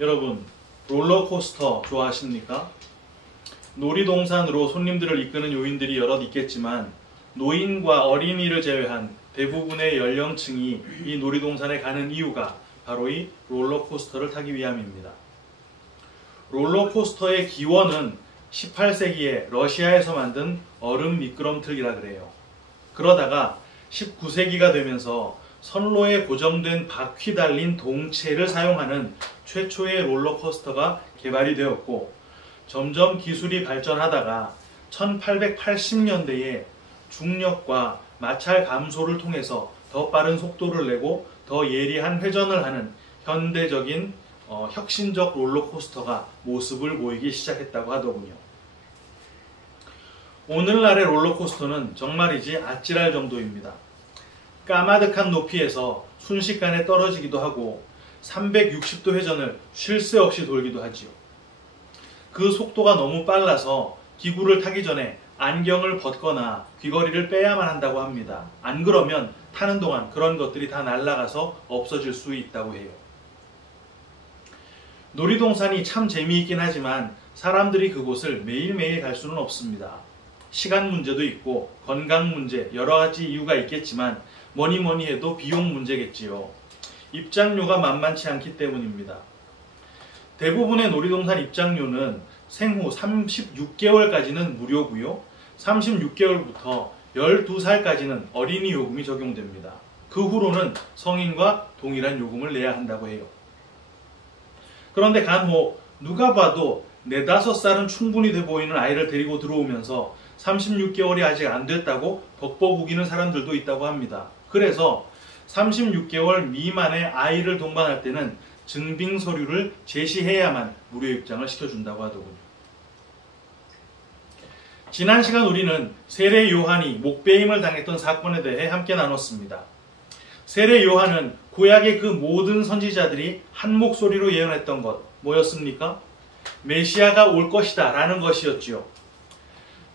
여러분, 롤러코스터 좋아하십니까? 놀이동산으로 손님들을 이끄는 요인들이 여럿 있겠지만 노인과 어린이를 제외한 대부분의 연령층이 이 놀이동산에 가는 이유가 바로 이 롤러코스터를 타기 위함입니다. 롤러코스터의 기원은 18세기에 러시아에서 만든 얼음 미끄럼틀이라 그래요. 그러다가 19세기가 되면서 선로에 고정된 바퀴 달린 동체를 사용하는 최초의 롤러코스터가 개발이 되었고, 점점 기술이 발전하다가 1880년대에 중력과 마찰 감소를 통해서 더 빠른 속도를 내고 더 예리한 회전을 하는 현대적인 혁신적 롤러코스터가 모습을 보이기 시작했다고 하더군요. 오늘날의 롤러코스터는 정말이지 아찔할 정도입니다. 까마득한 높이에서 순식간에 떨어지기도 하고 360도 회전을 쉴 새 없이 돌기도 하지요. 그 속도가 너무 빨라서 기구를 타기 전에 안경을 벗거나 귀걸이를 빼야만 한다고 합니다. 안 그러면 타는 동안 그런 것들이 다 날아가서 없어질 수 있다고 해요. 놀이동산이 참 재미있긴 하지만 사람들이 그곳을 매일매일 갈 수는 없습니다. 시간 문제도 있고 건강 문제, 여러 가지 이유가 있겠지만 뭐니 해도 비용 문제겠지요. 입장료가 만만치 않기 때문입니다. 대부분의 놀이동산 입장료는 생후 36개월까지는 무료고요. 36개월부터 12살까지는 어린이 요금이 적용됩니다. 그 후로는 성인과 동일한 요금을 내야 한다고 해요. 그런데 간혹 누가 봐도 4~5살은 충분히 돼 보이는 아이를 데리고 들어오면서 36개월이 아직 안 됐다고 벅벅 우기는 사람들도 있다고 합니다. 그래서 36개월 미만의 아이를 동반할 때는 증빙 서류를 제시해야만 무료 입장을 시켜준다고 하더군요. 지난 시간 우리는 세례 요한이 목배임을 당했던 사건에 대해 함께 나눴습니다. 세례 요한은 구약의 그 모든 선지자들이 한 목소리로 예언했던 것 뭐였습니까? 메시아가 올 것이다 라는 것이었지요.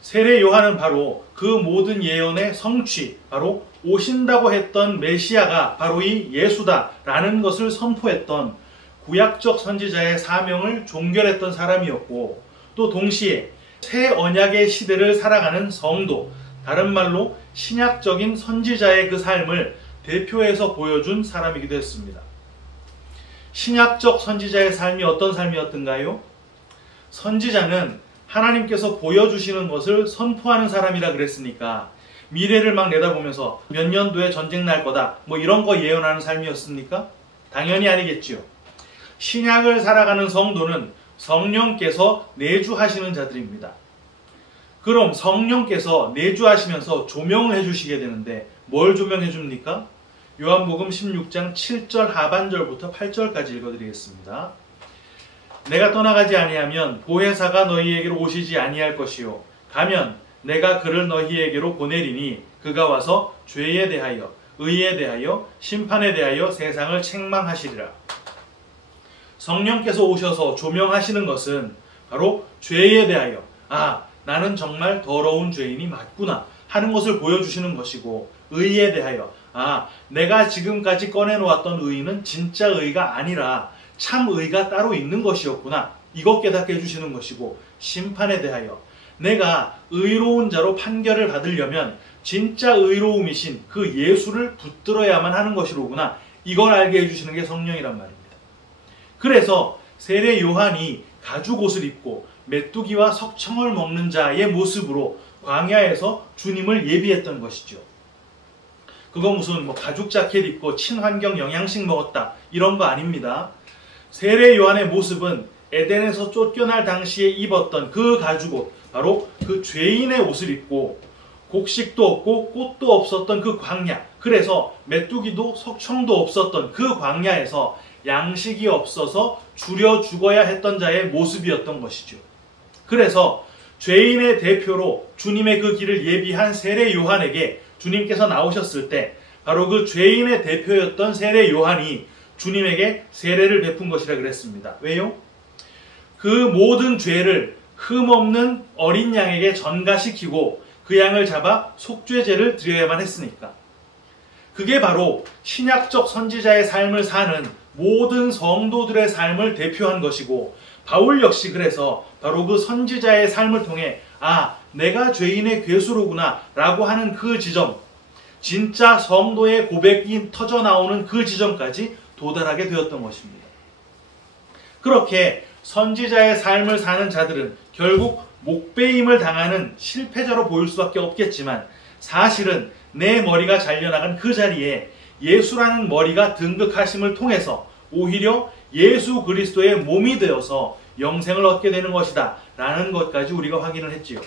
세례 요한은 바로 그 모든 예언의 성취, 바로 오신다고 했던 메시아가 바로 이 예수다 라는 것을 선포했던 구약적 선지자의 사명을 종결했던 사람이었고, 또 동시에 새 언약의 시대를 살아가는 성도, 다른 말로 신약적인 선지자의 그 삶을 대표해서 보여준 사람이기도 했습니다. 신약적 선지자의 삶이 어떤 삶이었던가요? 선지자는 하나님께서 보여주시는 것을 선포하는 사람이라 그랬으니까 미래를 막 내다보면서 몇 년도에 전쟁 날 거다 뭐 이런 거 예언하는 삶이었습니까? 당연히 아니겠지요. 신약을 살아가는 성도는 성령께서 내주하시는 자들입니다. 그럼 성령께서 내주하시면서 조명을 해주시게 되는데 뭘 조명해 줍니까? 요한복음 16장 7절 하반절부터 8절까지 읽어드리겠습니다. 내가 떠나가지 아니하면 보혜사가 너희에게로 오시지 아니할 것이요 가면 내가 그를 너희에게로 보내리니 그가 와서 죄에 대하여 의에 대하여 심판에 대하여 세상을 책망하시리라. 성령께서 오셔서 조명하시는 것은 바로 죄에 대하여 나는 정말 더러운 죄인이 맞구나 하는 것을 보여주시는 것이고, 의에 대하여 내가 지금까지 꺼내놓았던 의는 진짜 의가 아니라 참 의가 따로 있는 것이었구나 이것 깨닫게 해주시는 것이고, 심판에 대하여 내가 의로운 자로 판결을 받으려면 진짜 의로움이신 그 예수를 붙들어야만 하는 것이로구나 이걸 알게 해주시는 게 성령이란 말입니다. 그래서 세례 요한이 가죽 옷을 입고 메뚜기와 석청을 먹는 자의 모습으로 광야에서 주님을 예비했던 것이죠. 그거 무슨 가죽 자켓 입고 친환경 영양식 먹었다 이런 거 아닙니다. 세례 요한의 모습은 에덴에서 쫓겨날 당시에 입었던 그 가죽옷, 바로 그 죄인의 옷을 입고 곡식도 없고 꽃도 없었던 그 광야, 그래서 메뚜기도 석청도 없었던 그 광야에서 양식이 없어서 줄여 죽어야 했던 자의 모습이었던 것이죠. 그래서 죄인의 대표로 주님의 그 길을 예비한 세례 요한에게 주님께서 나오셨을 때 바로 그 죄인의 대표였던 세례 요한이 주님에게 세례를 베푼 것이라 그랬습니다. 왜요? 그 모든 죄를 흠없는 어린 양에게 전가시키고 그 양을 잡아 속죄제를 드려야만 했으니까. 그게 바로 신약적 선지자의 삶을 사는 모든 성도들의 삶을 대표한 것이고, 바울 역시 그래서 바로 그 선지자의 삶을 통해 내가 죄인의 괴수로구나 라고 하는 그 지점, 진짜 성도의 고백이 터져 나오는 그 지점까지 도달하게 되었던 것입니다. 그렇게 선지자의 삶을 사는 자들은 결국 목배임을 당하는 실패자로 보일 수밖에 없겠지만, 사실은 내 머리가 잘려나간 그 자리에 예수라는 머리가 등극하심을 통해서 오히려 예수 그리스도의 몸이 되어서 영생을 얻게 되는 것이다 라는 것까지 우리가 확인을 했지요.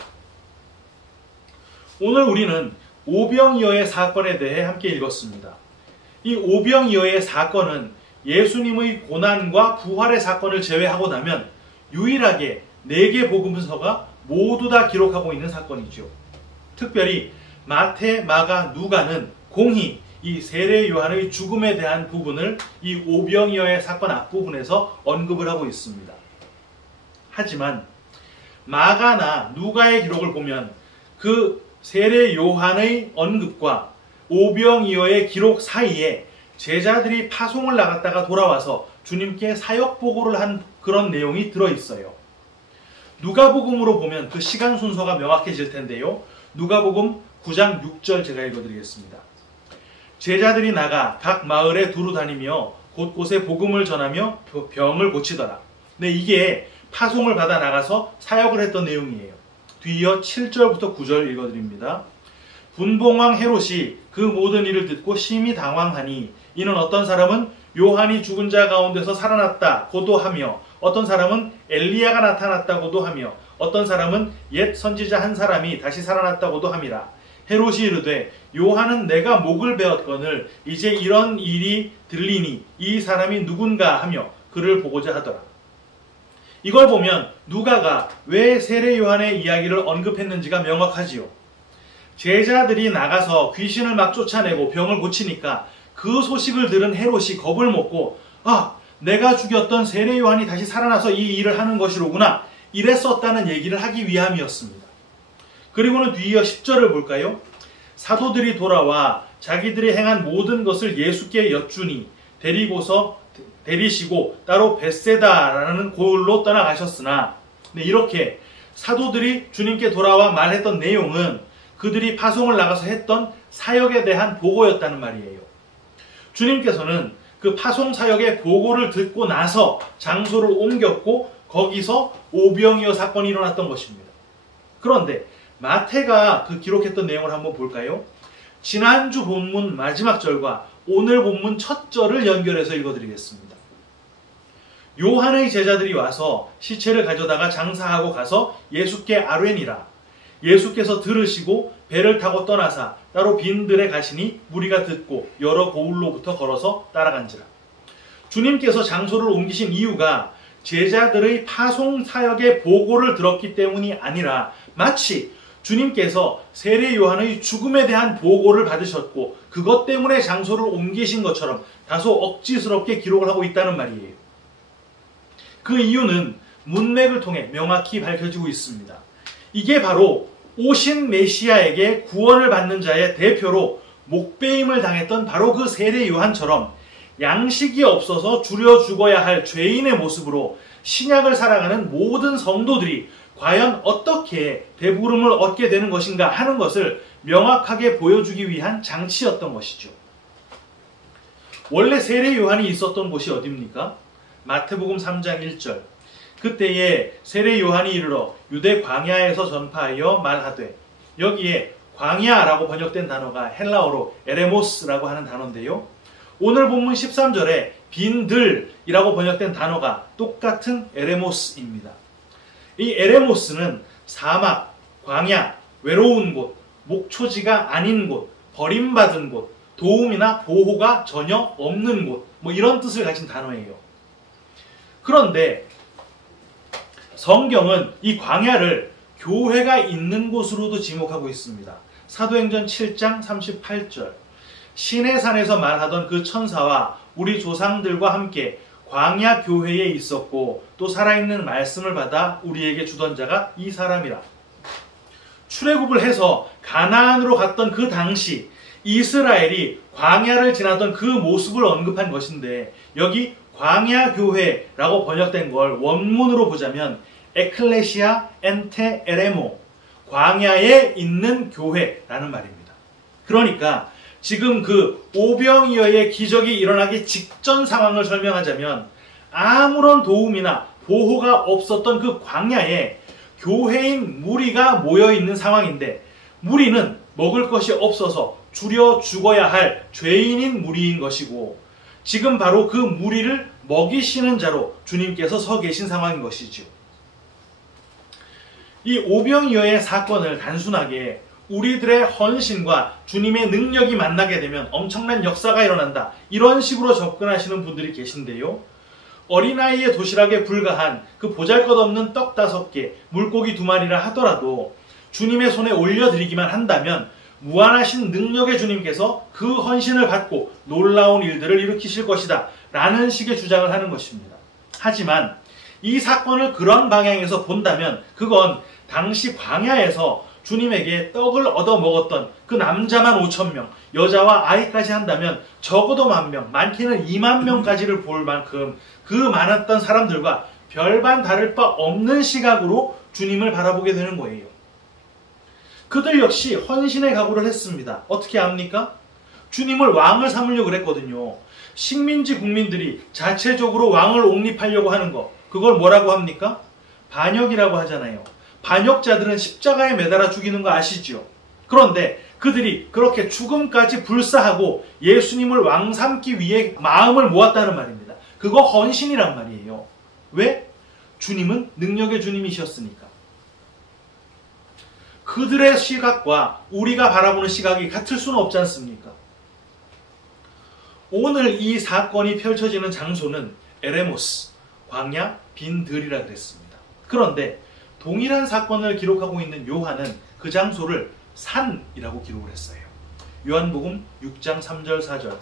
오늘 우리는 오병이어의 사건에 대해 함께 읽었습니다. 이 오병이어의 사건은 예수님의 고난과 부활의 사건을 제외하고 나면 유일하게 4개 복음서가 모두 다 기록하고 있는 사건이죠. 특별히 마태, 마가, 누가는 공히 이 세례 요한의 죽음에 대한 부분을 이 오병이어의 사건 앞부분에서 언급을 하고 있습니다. 하지만 마가나 누가의 기록을 보면 그 세례 요한의 언급과 오병이어의 기록 사이에 제자들이 파송을 나갔다가 돌아와서 주님께 사역 보고를 한 그런 내용이 들어있어요. 누가복음으로 보면 그 시간 순서가 명확해질 텐데요. 누가복음 9장 6절 제가 읽어드리겠습니다. 제자들이 나가 각 마을에 두루 다니며 곳곳에 복음을 전하며 병을 고치더라. 네, 이게 파송을 받아 나가서 사역을 했던 내용이에요. 뒤이어 7절부터 9절 읽어드립니다. 분봉왕 헤롯이 그 모든 일을 듣고 심히 당황하니 이는 어떤 사람은 요한이 죽은 자 가운데서 살아났다고도 하며 어떤 사람은 엘리야가 나타났다고도 하며 어떤 사람은 옛 선지자 한 사람이 다시 살아났다고도 함이라. 헤롯이 이르되 요한은 내가 목을 베었거늘 이제 이런 일이 들리니 이 사람이 누군가 하며 그를 보고자 하더라. 이걸 보면 누가가 왜 세례 요한의 이야기를 언급했는지가 명확하지요. 제자들이 나가서 귀신을 막 쫓아내고 병을 고치니까 그 소식을 들은 헤롯이 겁을 먹고 내가 죽였던 세례 요한이 다시 살아나서 이 일을 하는 것이로구나 이랬었다는 얘기를 하기 위함이었습니다. 그리고는 뒤이어 10절을 볼까요? 사도들이 돌아와 자기들이 행한 모든 것을 예수께 여쭈니 데리시고 따로 벳세다라는 고을로 떠나가셨으나, 이렇게 사도들이 주님께 돌아와 말했던 내용은 그들이 파송을 나가서 했던 사역에 대한 보고였다는 말이에요. 주님께서는 그 파송 사역의 보고를 듣고 나서 장소를 옮겼고 거기서 오병이어 사건이 일어났던 것입니다. 그런데 마태가 그 기록했던 내용을 한번 볼까요? 지난주 본문 마지막 절과 오늘 본문 첫 절을 연결해서 읽어드리겠습니다. 요한의 제자들이 와서 시체를 가져다가 장사하고 가서 예수께 아뢰니라. 예수께서 들으시고 배를 타고 떠나사 따로 빈들에 가시니 무리가 듣고 여러 고을로부터 걸어서 따라간지라. 주님께서 장소를 옮기신 이유가 제자들의 파송 사역의 보고를 들었기 때문이 아니라 마치 주님께서 세례 요한의 죽음에 대한 보고를 받으셨고 그것 때문에 장소를 옮기신 것처럼 다소 억지스럽게 기록을 하고 있다는 말이에요. 그 이유는 문맥을 통해 명확히 밝혀지고 있습니다. 이게 바로 오신 메시아에게 구원을 받는 자의 대표로 목배임을 당했던 바로 그 세례 요한처럼 양식이 없어서 줄여 죽어야 할 죄인의 모습으로 신약을 살아가는 모든 성도들이 과연 어떻게 배부름을 얻게 되는 것인가 하는 것을 명확하게 보여주기 위한 장치였던 것이죠. 원래 세례 요한이 있었던 곳이 어디입니까? 마태복음 3장 1절. 그때에 세례 요한이 이르러 유대 광야에서 전파하여 말하되, 여기에 광야라고 번역된 단어가 헬라어로 에레모스라고 하는 단어인데요. 오늘 본문 13절에 빈들이라고 번역된 단어가 똑같은 에레모스입니다. 이 에레모스는 사막, 광야, 외로운 곳, 목초지가 아닌 곳, 버림받은 곳, 도움이나 보호가 전혀 없는 곳, 이런 뜻을 가진 단어예요. 그런데 성경은 이 광야를 교회가 있는 곳으로도 지목하고 있습니다. 사도행전 7장 38절. 시내산에서 말하던 그 천사와 우리 조상들과 함께 광야 교회에 있었고 또 살아있는 말씀을 받아 우리에게 주던 자가 이 사람이라. 출애굽을 해서 가나안으로 갔던 그 당시 이스라엘이 광야를 지나던 그 모습을 언급한 것인데 여기 광야 교회라고 번역된 걸 원문으로 보자면 에클레시아 엔테 에레모, 광야에 있는 교회라는 말입니다. 그러니까 지금 그 오병이어의 기적이 일어나기 직전 상황을 설명하자면 아무런 도움이나 보호가 없었던 그 광야에 교회인 무리가 모여있는 상황인데, 무리는 먹을 것이 없어서 줄여 죽어야 할 죄인인 무리인 것이고, 지금 바로 그 무리를 먹이시는 자로 주님께서 서 계신 상황인 것이죠. 이 오병이어의 사건을 단순하게 우리들의 헌신과 주님의 능력이 만나게 되면 엄청난 역사가 일어난다, 이런 식으로 접근하시는 분들이 계신데요. 어린아이의 도시락에 불과한 그 보잘것없는 떡 5개, 물고기 2마리라 하더라도 주님의 손에 올려드리기만 한다면 무한하신 능력의 주님께서 그 헌신을 받고 놀라운 일들을 일으키실 것이다 라는 식의 주장을 하는 것입니다. 하지만 이 사건을 그런 방향에서 본다면 그건 당시 광야에서 주님에게 떡을 얻어 먹었던 그 남자만 5,000명, 여자와 아이까지 한다면 적어도 10,000명, 많게는 20,000명까지를 볼 만큼 그 많았던 사람들과 별반 다를 바 없는 시각으로 주님을 바라보게 되는 거예요. 그들 역시 헌신의 각오를 했습니다. 어떻게 합니까? 주님을 왕을 삼으려고 그랬거든요. 식민지 국민들이 자체적으로 왕을 옹립하려고 하는 거, 그걸 뭐라고 합니까? 반역이라고 하잖아요. 반역자들은 십자가에 매달아 죽이는 거 아시죠? 그런데 그들이 그렇게 죽음까지 불사하고 예수님을 왕 삼기 위해 마음을 모았다는 말입니다. 그거 헌신이란 말이에요. 왜? 주님은 능력의 주님이셨으니까. 그들의 시각과 우리가 바라보는 시각이 같을 수는 없지 않습니까? 오늘 이 사건이 펼쳐지는 장소는 에레모스, 광야 빈들이라 그랬습니다. 그런데 동일한 사건을 기록하고 있는 요한은 그 장소를 산이라고 기록을 했어요. 요한복음 6장 3절 4절.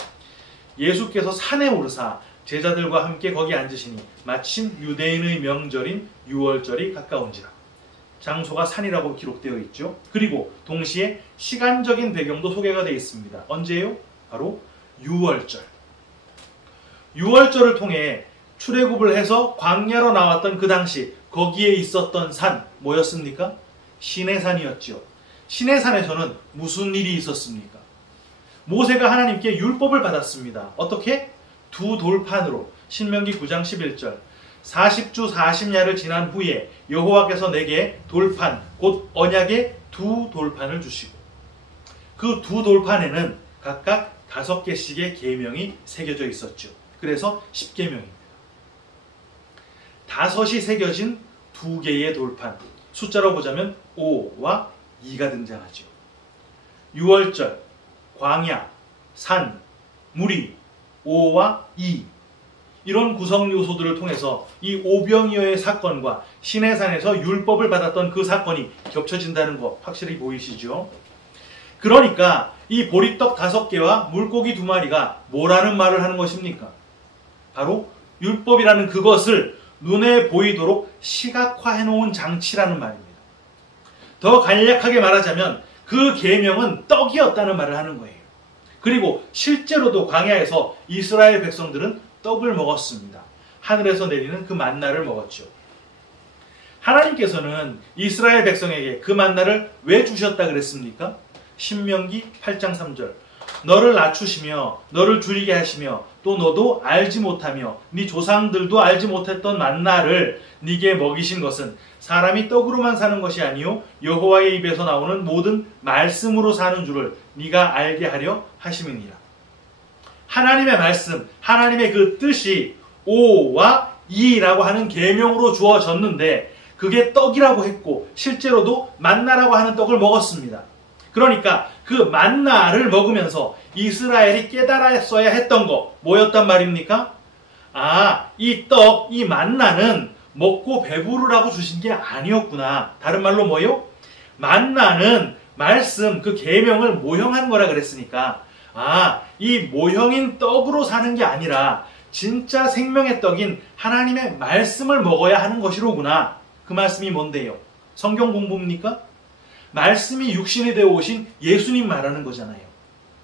예수께서 산에 오르사 제자들과 함께 거기 앉으시니 마침 유대인의 명절인 유월절이 가까운지라. 장소가 산이라고 기록되어 있죠. 그리고 동시에 시간적인 배경도 소개가 되어 있습니다. 언제요? 바로 유월절. 유월절을 통해 출애굽을 해서 광야로 나왔던 그 당시 거기에 있었던 산 뭐였습니까? 시내산이었죠. 시내산에서는 무슨 일이 있었습니까? 모세가 하나님께 율법을 받았습니다. 어떻게? 2 돌판으로. 신명기 9장 11절. 40주 40야를 지난 후에 여호와께서 내게 돌판, 곧 언약의 2 돌판을 주시고, 그 2 돌판에는 각각 5개씩의 계명이 새겨져 있었죠. 그래서 10계명입니다. 5이 새겨진 2개의 돌판, 숫자로 보자면 5와 2가 등장하죠. 유월절, 광야, 산, 무리, 5와 2, 이런 구성 요소들을 통해서 이 오병이어의 사건과 시내산에서 율법을 받았던 그 사건이 겹쳐진다는 거 확실히 보이시죠? 그러니까 이 보리떡 5개와 물고기 2마리가 뭐라는 말을 하는 것입니까? 바로 율법이라는 그것을 눈에 보이도록 시각화해 놓은 장치라는 말입니다. 더 간략하게 말하자면 그 계명은 떡이었다는 말을 하는 거예요. 그리고 실제로도 광야에서 이스라엘 백성들은 떡을 먹었습니다. 하늘에서 내리는 그 만나를 먹었죠. 하나님께서는 이스라엘 백성에게 그 만나를 왜 주셨다 그랬습니까? 신명기 8장 3절. 너를 낮추시며 너를 줄이게 하시며 또 너도 알지 못하며 네 조상들도 알지 못했던 만나를 네게 먹이신 것은 사람이 떡으로만 사는 것이 아니요 여호와의 입에서 나오는 모든 말씀으로 사는 줄을 네가 알게 하려 하심이니라. 하나님의 말씀, 하나님의 그 뜻이 오와 이라고 하는 계명으로 주어졌는데 그게 떡이라고 했고 실제로도 만나라고 하는 떡을 먹었습니다. 그러니까 그 만나를 먹으면서 이스라엘이 깨달았어야 했던 거 뭐였단 말입니까? 아, 이 떡, 이 만나는 먹고 배부르라고 주신 게 아니었구나. 다른 말로 뭐요? 만나는 말씀, 그 계명을 모형한 거라 그랬으니까 아, 이 모형인 떡으로 사는 게 아니라 진짜 생명의 떡인 하나님의 말씀을 먹어야 하는 것이로구나. 그 말씀이 뭔데요? 성경 공부입니까? 말씀이 육신이 되어 오신 예수님 말하는 거잖아요.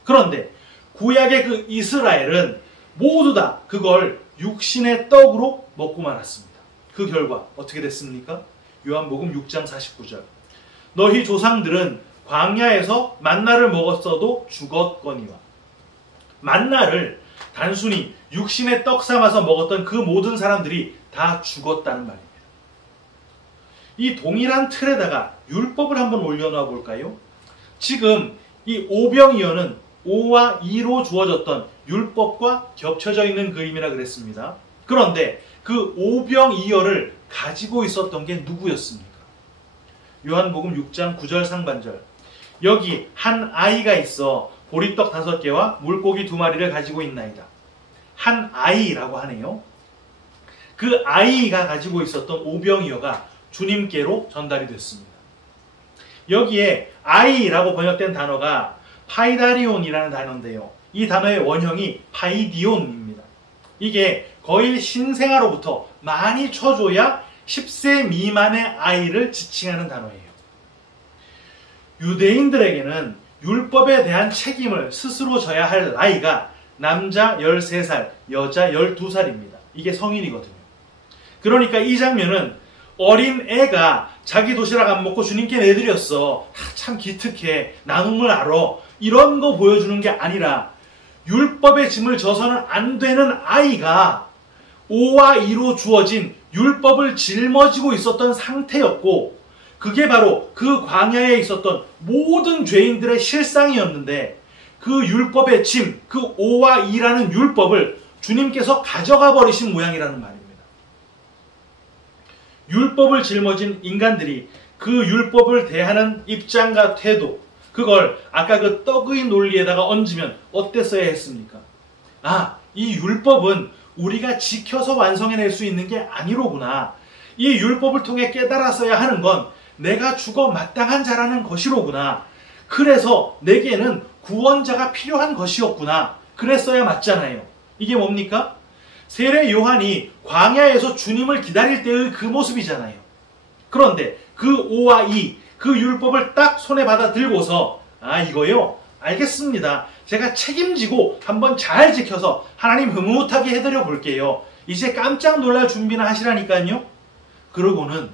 그런데 구약의 그 이스라엘은 모두 다 그걸 육신의 떡으로 먹고 말았습니다. 그 결과 어떻게 됐습니까? 요한복음 6장 49절. 너희 조상들은 광야에서 만나를 먹었어도 죽었거니와. 만나를 단순히 육신의 떡 삼아서 먹었던 그 모든 사람들이 다 죽었다는 말입니다. 이 동일한 틀에다가 율법을 한번 올려놔 볼까요? 지금 이 오병이어는 오와 이로 주어졌던 율법과 겹쳐져 있는 그림이라 그랬습니다. 그런데 그 오병이어를 가지고 있었던 게 누구였습니까? 요한복음 6장 9절 상반절. 여기 한 아이가 있어 보리떡 5개와 물고기 2마리를 가지고 있나이다. 한 아이라고 하네요. 그 아이가 가지고 있었던 오병이어가 주님께로 전달이 됐습니다. 여기에 아이라고 번역된 단어가 파이다리온이라는 단어인데요. 이 단어의 원형이 파이디온입니다. 이게 거의 신생아로부터 많이 쳐줘야 10세 미만의 아이를 지칭하는 단어예요. 유대인들에게는 율법에 대한 책임을 스스로 져야 할 나이가 남자 13살, 여자 12살입니다. 이게 성인이거든요. 그러니까 이 장면은 어린 애가 자기 도시락 안 먹고 주님께 내드렸어. 참 기특해. 나눈 걸 알아. 이런 거 보여주는 게 아니라 율법의 짐을 져서는 안 되는 아이가 오와 이로 주어진 율법을 짊어지고 있었던 상태였고, 그게 바로 그 광야에 있었던 모든 죄인들의 실상이었는데, 그 율법의 짐, 그 오와 이라는 율법을 주님께서 가져가 버리신 모양이라는 말입니다. 율법을 짊어진 인간들이 그 율법을 대하는 입장과 태도, 그걸 아까 그 떡의 논리에다가 얹으면 어땠어야 했습니까? 아, 이 율법은 우리가 지켜서 완성해낼 수 있는 게 아니로구나. 이 율법을 통해 깨달았어야 하는 건 내가 죽어 마땅한 자라는 것이로구나. 그래서 내게는 구원자가 필요한 것이었구나. 그랬어야 맞잖아요. 이게 뭡니까? 세례 요한이 광야에서 주님을 기다릴 때의 그 모습이잖아요. 그런데 그 오와 이, 그 율법을 딱 손에 받아 들고서, 아, 이거요? 알겠습니다. 제가 책임지고 한번 잘 지켜서 하나님 흐뭇하게 해드려 볼게요. 이제 깜짝 놀랄 준비나 하시라니까요. 그러고는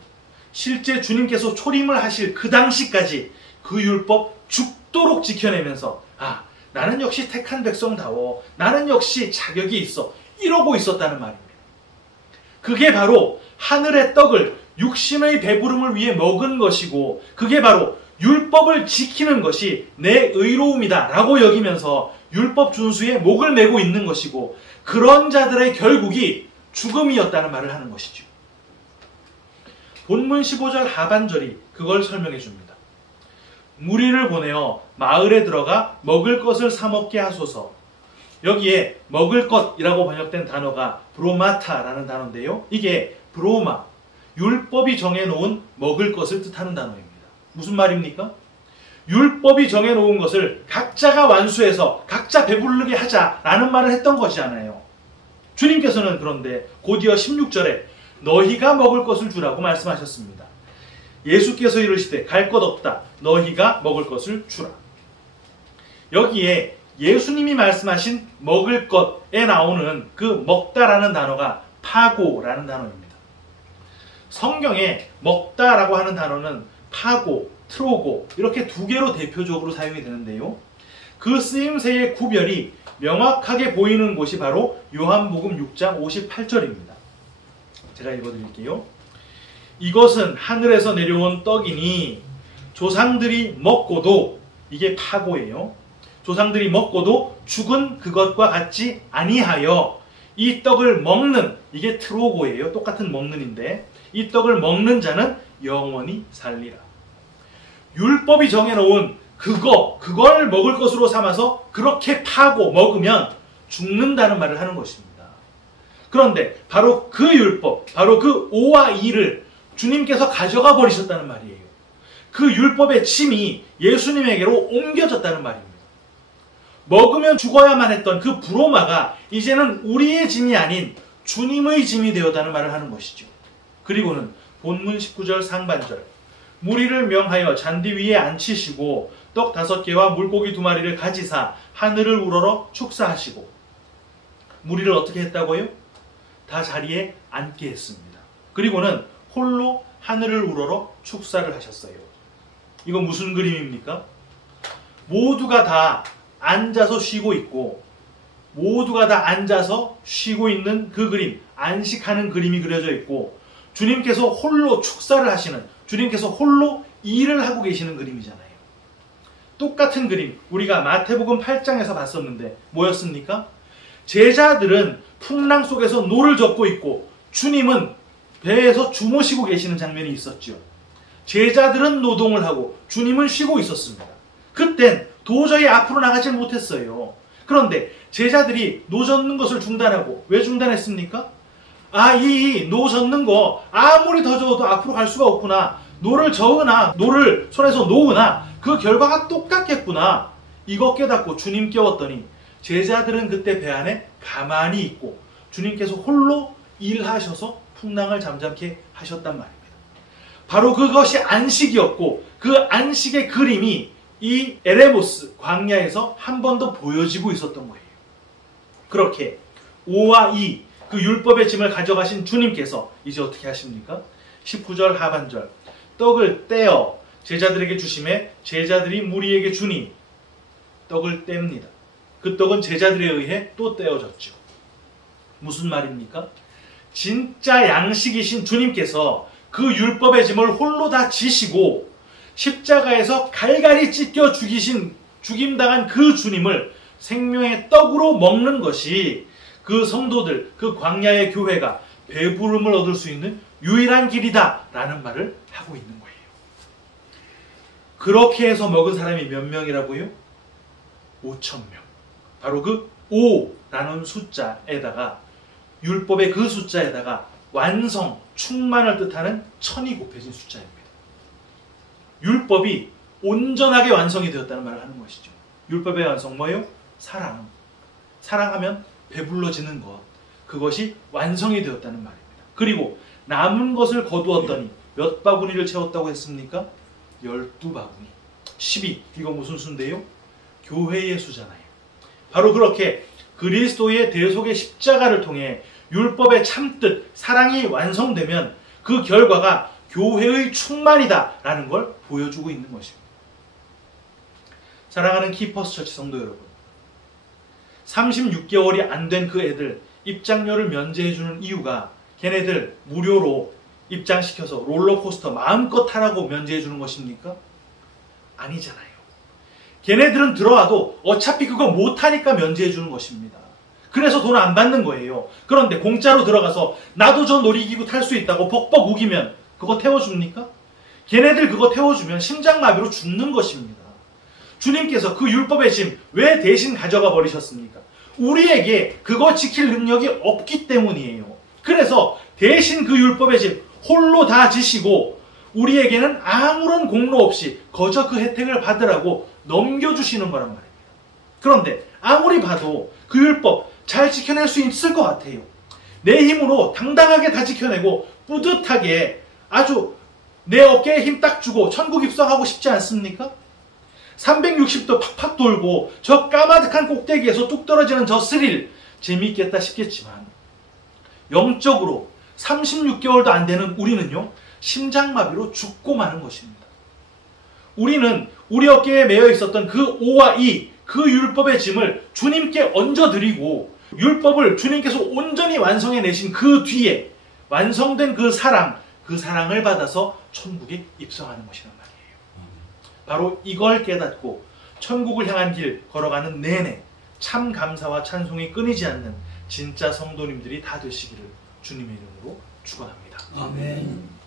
실제 주님께서 초림을 하실 그 당시까지 그 율법 죽도록 지켜내면서, 아, 나는 역시 택한 백성다워. 나는 역시 자격이 있어. 이러고 있었다는 말입니다. 그게 바로 하늘의 떡을 육신의 배부름을 위해 먹은 것이고, 그게 바로 율법을 지키는 것이 내 의로움이다 라고 여기면서 율법 준수에 목을 메고 있는 것이고, 그런 자들의 결국이 죽음이었다는 말을 하는 것이죠. 본문 15절 하반절이 그걸 설명해 줍니다. 무리를 보내어 마을에 들어가 먹을 것을 사 먹게 하소서. 여기에 먹을 것이라고 번역된 단어가 브로마타라는 단어인데요. 이게 브로마, 율법이 정해놓은 먹을 것을 뜻하는 단어입니다. 무슨 말입니까? 율법이 정해놓은 것을 각자가 완수해서 각자 배부르게 하자라는 말을 했던 것이잖아요. 주님께서는 그런데 곧이어 16절에 너희가 먹을 것을 주라고 말씀하셨습니다. 예수께서 이르시되 갈 것 없다. 너희가 먹을 것을 주라. 여기에 예수님이 말씀하신 먹을 것에 나오는 그 먹다라는 단어가 파고라는 단어입니다. 성경에 먹다라고 하는 단어는 파고, 트로고 이렇게 두 개로 대표적으로 사용이 되는데요. 그 쓰임새의 구별이 명확하게 보이는 곳이 바로 요한복음 6장 58절입니다. 제가 읽어드릴게요. 이것은 하늘에서 내려온 떡이니 조상들이 먹고도, 이게 파고예요. 조상들이 먹고도 죽은 그것과 같지 아니하여 이 떡을 먹는, 이게 트로고예요. 똑같은 먹는인데 이 떡을 먹는 자는 영원히 살리라. 율법이 정해놓은 그걸 먹을 것으로 삼아서 그렇게 파고 먹으면 죽는다는 말을 하는 것입니다. 그런데 바로 그 율법, 바로 그 오와 이를 주님께서 가져가 버리셨다는 말이에요. 그 율법의 짐이 예수님에게로 옮겨졌다는 말입니다. 먹으면 죽어야만 했던 그 브로마가 이제는 우리의 짐이 아닌 주님의 짐이 되었다는 말을 하는 것이죠. 그리고는 본문 19절 상반절, 무리를 명하여 잔디 위에 앉히시고 떡 5개와 물고기 2마리를 가지사 하늘을 우러러 축사하시고 무리를 어떻게 했다고요? 다 자리에 앉게 했습니다. 그리고는 홀로 하늘을 우러러 축사를 하셨어요. 이거 무슨 그림입니까? 모두가 다 앉아서 쉬고 있고 모두가 다 앉아서 쉬고 있는 그 그림, 안식하는 그림이 그려져 있고 주님께서 홀로 축사를 하시는, 주님께서 홀로 일을 하고 계시는 그림이잖아요. 똑같은 그림 우리가 마태복음 8장에서 봤었는데 뭐였습니까? 제자들은 풍랑 속에서 노를 젓고 있고 주님은 배에서 주무시고 계시는 장면이 있었죠. 제자들은 노동을 하고 주님은 쉬고 있었습니다. 그땐 도저히 앞으로 나가지 못했어요. 그런데 제자들이 노 젓는 것을 중단하고, 왜 중단했습니까? 이 노 젓는 거 아무리 더 저어도 앞으로 갈 수가 없구나. 노를 저으나 노를 손에서 놓으나 그 결과가 똑같겠구나. 이거 깨닫고 주님 깨웠더니 제자들은 그때 배 안에 가만히 있고 주님께서 홀로 일하셔서 풍랑을 잠잠케 하셨단 말입니다. 바로 그것이 안식이었고 그 안식의 그림이 이 에레모스 광야에서 한 번 더 보여지고 있었던 거예요. 그렇게 5와 2, 그 율법의 짐을 가져가신 주님께서 이제 어떻게 하십니까? 19절 하반절, 떡을 떼어 제자들에게 주심에 제자들이 무리에게 주니 떡을 뗍니다. 그 떡은 제자들에 의해 또 떼어졌죠. 무슨 말입니까? 진짜 양식이신 주님께서 그 율법의 짐을 홀로 다 지시고 십자가에서 갈갈이 찢겨 죽임당한 그 주님을 생명의 떡으로 먹는 것이 그 성도들, 그 광야의 교회가 배부름을 얻을 수 있는 유일한 길이다 라는 말을 하고 있는 거예요. 그렇게 해서 먹은 사람이 몇 명이라고요? 5,000명. 바로 그 5라는 숫자에다가, 율법의 그 숫자에다가 완성, 충만을 뜻하는 1000이 곱해진 숫자입니다. 율법이 온전하게 완성이 되었다는 말을 하는 것이죠. 율법의 완성 뭐예요? 사랑. 사랑하면 배불러지는 것. 그것이 완성이 되었다는 말입니다. 그리고 남은 것을 거두었더니 몇 바구니를 채웠다고 했습니까? 12바구니. 12. 이거 무슨 수인데요? 교회의 수잖아요. 바로 그렇게 그리스도의 대속의 십자가를 통해 율법의 참뜻, 사랑이 완성되면 그 결과가 교회의 충만이다 라는 걸 보여주고 있는 것입니다. 사랑하는 키퍼스 처치 성도 여러분, 36개월이 안 된 그 애들 입장료를 면제해주는 이유가 걔네들 무료로 입장시켜서 롤러코스터 마음껏 타라고 면제해주는 것입니까? 아니잖아요. 걔네들은 들어와도 어차피 그거 못하니까 면제해주는 것입니다. 그래서 돈 안 받는 거예요. 그런데 공짜로 들어가서 나도 저 놀이기구 탈 수 있다고 벅벅 우기면 그거 태워줍니까? 걔네들 그거 태워주면 심장마비로 죽는 것입니다. 주님께서 그 율법의 짐 왜 대신 가져가 버리셨습니까? 우리에게 그거 지킬 능력이 없기 때문이에요. 그래서 대신 그 율법의 짐 홀로 다 지시고 우리에게는 아무런 공로 없이 거저 그 혜택을 받으라고 넘겨주시는 거란 말입니다. 그런데 아무리 봐도 그 율법 잘 지켜낼 수 있을 것 같아요. 내 힘으로 당당하게 다 지켜내고 뿌듯하게 아주 내 어깨에 힘 딱 주고 천국 입성하고 싶지 않습니까? 360도 팍팍 돌고 저 까마득한 꼭대기에서 뚝 떨어지는 저 스릴 재미있겠다 싶겠지만 영적으로 36개월도 안 되는 우리는요, 심장마비로 죽고 마는 것입니다. 우리는 우리 어깨에 매여 있었던 그 5와 2, 그 율법의 짐을 주님께 얹어드리고 율법을 주님께서 온전히 완성해내신 그 뒤에 완성된 그 사랑을 받아서 천국에 입성하는 것이란 말이에요. 바로 이걸 깨닫고 천국을 향한 길 걸어가는 내내 참 감사와 찬송이 끊이지 않는 진짜 성도님들이 다 되시기를 주님의 이름으로 축원합니다. 아멘.